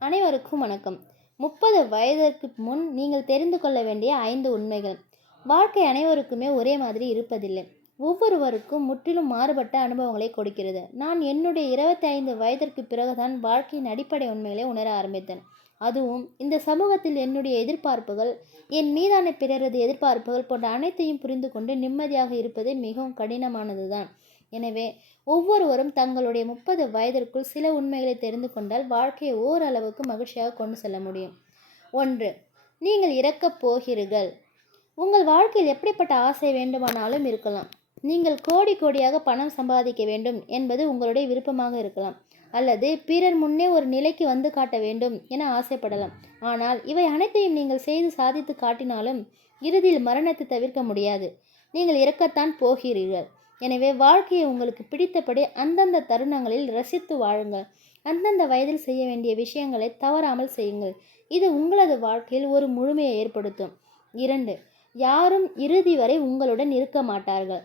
அனைவருக்கும் வணக்கம். முப்பது வயதிற்கு முன் நீங்கள் தெரிந்து கொள்ள வேண்டிய ஐந்து உண்மைகள். வாழ்க்கை அனைவருக்குமே ஒரே மாதிரி இருப்பதில்லை. ஒவ்வொருவருக்கும் முற்றிலும் மாறுபட்ட அனுபவங்களை கொடுக்கிறது. நான் என்னுடைய இருபத்தி ஐந்து வயதிற்கு பிறகுதான் வாழ்க்கையின் அடிப்படை உண்மைகளை உணர ஆரம்பித்தேன். அதுவும் இந்த சமூகத்தில் என்னுடைய எதிர்பார்ப்புகள் என் மீதான பிறரது எதிர்பார்ப்புகள் போன்ற அனைத்தையும் புரிந்து கொண்டு நிம்மதியாக இருப்பது மிகவும் கடினமானதுதான். எனவே ஒவ்வொருவரும் தங்களுடைய முப்பது வயதிற்குள் சில உண்மைகளை தெரிந்து கொண்டால் வாழ்க்கையை ஓரளவுக்கு மகிழ்ச்சியாக கொண்டு செல்ல முடியும். ஒன்று நீங்கள் இறக்கப் போகிறீர்கள். உங்கள் வாழ்க்கையில் எப்படிப்பட்ட ஆசை வேண்டுமானாலும் இருக்கலாம். நீங்கள் கோடி கோடியாக பணம் சம்பாதிக்க வேண்டும் என்பது உங்களுடைய விருப்பமாக இருக்கலாம். அல்லது பிறர் முன்னே ஒரு நிலைக்கு வந்து காட்ட வேண்டும் என ஆசைப்படலாம். ஆனால் இவை அனைத்தையும் நீங்கள் செய்து சாதித்து காட்டினாலும் இறுதியில் மரணத்தை தவிர்க்க முடியாது. நீங்கள் இறக்கத்தான் போகிறீர்கள். எனவே வாழ்க்கையை உங்களுக்கு பிடித்தபடி அந்தந்த தருணங்களில் ரசித்து வாழுங்கள் அந்தந்த வயதில் செய்ய வேண்டிய விஷயங்களை தவறாமல் செய்யுங்கள். இது உங்களது வாழ்க்கையில் ஒரு முழுமையை ஏற்படுத்தும். இரண்டு யாரும் இறுதி வரை உங்களுடன் இருக்க மாட்டார்கள்.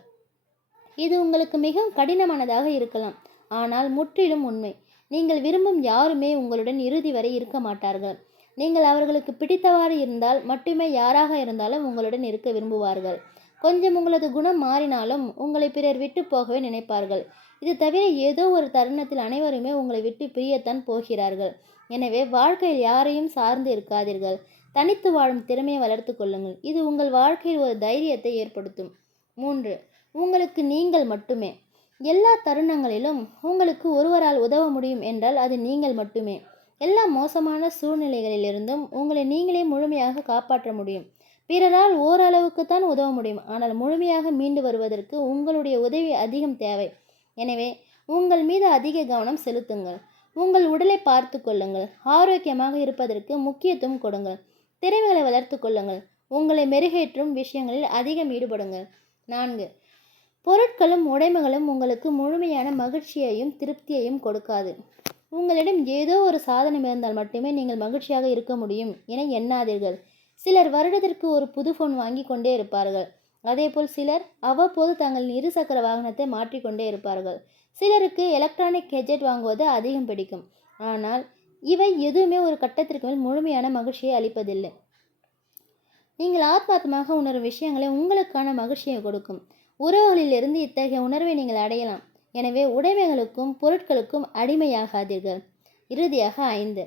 இது உங்களுக்கு மிகவும் கடினமானதாக இருக்கலாம். ஆனால் முற்றிலும் உண்மை. நீங்கள் விரும்பும் யாருமே உங்களுடன் இறுதி வரை இருக்க மாட்டார்கள். நீங்கள் அவர்களுக்கு பிடித்தவாறு இருந்தால் மட்டுமே யாராக இருந்தாலும் உங்களுடன் இருக்க விரும்புவார்கள். கொஞ்சம் உங்களது குணம் மாறினாலும் உங்களை பிறர் விட்டு போகவே நினைப்பார்கள். இது தவிர ஏதோ ஒரு தருணத்தில் அனைவருமே உங்களை விட்டு பிரியத்தான் போகிறார்கள். எனவே வாழ்க்கையில் யாரையும் சார்ந்து இருக்காதீர்கள். தனித்து வாழும் திறமையை வளர்த்து கொள்ளுங்கள். இது உங்கள் வாழ்க்கையில் ஒரு தைரியத்தை ஏற்படுத்தும். மூன்று உங்களுக்கு நீங்கள் மட்டுமே. எல்லா தருணங்களிலும் உங்களுக்கு ஒருவரால் உதவ முடியும் என்றால் அது நீங்கள் மட்டுமே. எல்லா மோசமான சூழ்நிலைகளிலிருந்தும் உங்களை நீங்களே முழுமையாக காப்பாற்ற முடியும். பிறரால் ஓரளவுக்கு தான் உதவ முடியும். ஆனால் முழுமையாக மீண்டு வருவதற்கு உங்களுடைய உதவி அதிகம் தேவை. எனவே உங்கள் மீது அதிக கவனம் செலுத்துங்கள். உங்கள் உடலை பார்த்து கொள்ளுங்கள். ஆரோக்கியமாக இருப்பதற்கு முக்கியத்துவம் கொடுங்கள். திறமைகளை வளர்த்து கொள்ளுங்கள். உங்களை மெருகேற்றும் விஷயங்களில் அதிகம் ஈடுபடுங்கள். நான்கு பொருட்களும் உடைமைகளும் உங்களுக்கு முழுமையான மகிழ்ச்சியையும் திருப்தியையும் கொடுக்காது. உங்களிடம் ஏதோ ஒரு சாதனம் இருந்தால் மட்டுமே நீங்கள் மகிழ்ச்சியாக இருக்க முடியும் என எண்ணாதீர்கள். சிலர் வருடத்திற்கு ஒரு புது ஃபோன் வாங்கி கொண்டே இருப்பார்கள். அதேபோல் சிலர் அவ்வப்போது தங்கள் இருசக்கர வாகனத்தை மாற்றிக்கொண்டே இருப்பார்கள். சிலருக்கு எலக்ட்ரானிக் கெஜெட் வாங்குவது அதிகம் பிடிக்கும். ஆனால் இவை எதுவுமே ஒரு கட்டத்திற்கு மேல் முழுமையான மகிழ்ச்சியை அளிப்பதில்லை. நீங்கள் ஆத்மாத்மாக உணரும் விஷயங்களை உங்களுக்கான மகிழ்ச்சியை கொடுக்கும். உறவுகளிலிருந்து இத்தகைய உணர்வை நீங்கள் அடையலாம். எனவே உடைமைகளுக்கும் பொருட்களுக்கும் அடிமையாகாதீர்கள். இறுதியாக ஐந்து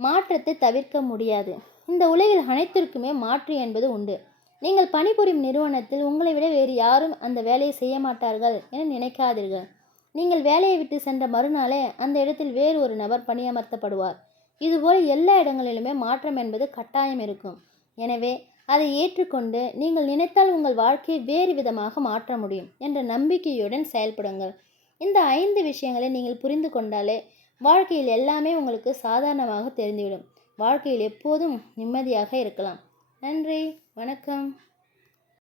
மாற்றத்தை தவிர்க்க முடியாது. இந்த உலகில் அனைத்திற்குமே மாற்று என்பது உண்டு. நீங்கள் பணிபுரியும் நிறுவனத்தில் உங்களை விட வேறு யாரும் அந்த வேலையை செய்ய மாட்டார்கள் என நினைக்காதீர்கள். நீங்கள் வேலையை விட்டு சென்ற மறுநாளே அந்த இடத்தில் வேறு ஒரு நபர் பணியமர்த்தப்படுவார். இதுபோல் எல்லா இடங்களிலுமே மாற்றம் என்பது கட்டாயம் இருக்கும். எனவே அதை ஏற்றுக்கொண்டு நீங்கள் நினைத்தால் உங்கள் வாழ்க்கையை வேறு விதமாக மாற்ற முடியும் என்ற நம்பிக்கையுடன் செயல்படுங்கள். இந்த ஐந்து விஷயங்களை நீங்கள் புரிந்து கொண்டாலே வாழ்க்கையில் எல்லாமே உங்களுக்கு சாதாரணமாக தெரிந்துவிடும். வாழ்க்கையில் எப்போதும் நிம்மதியாக இருக்கலாம். நன்றி. வணக்கம்.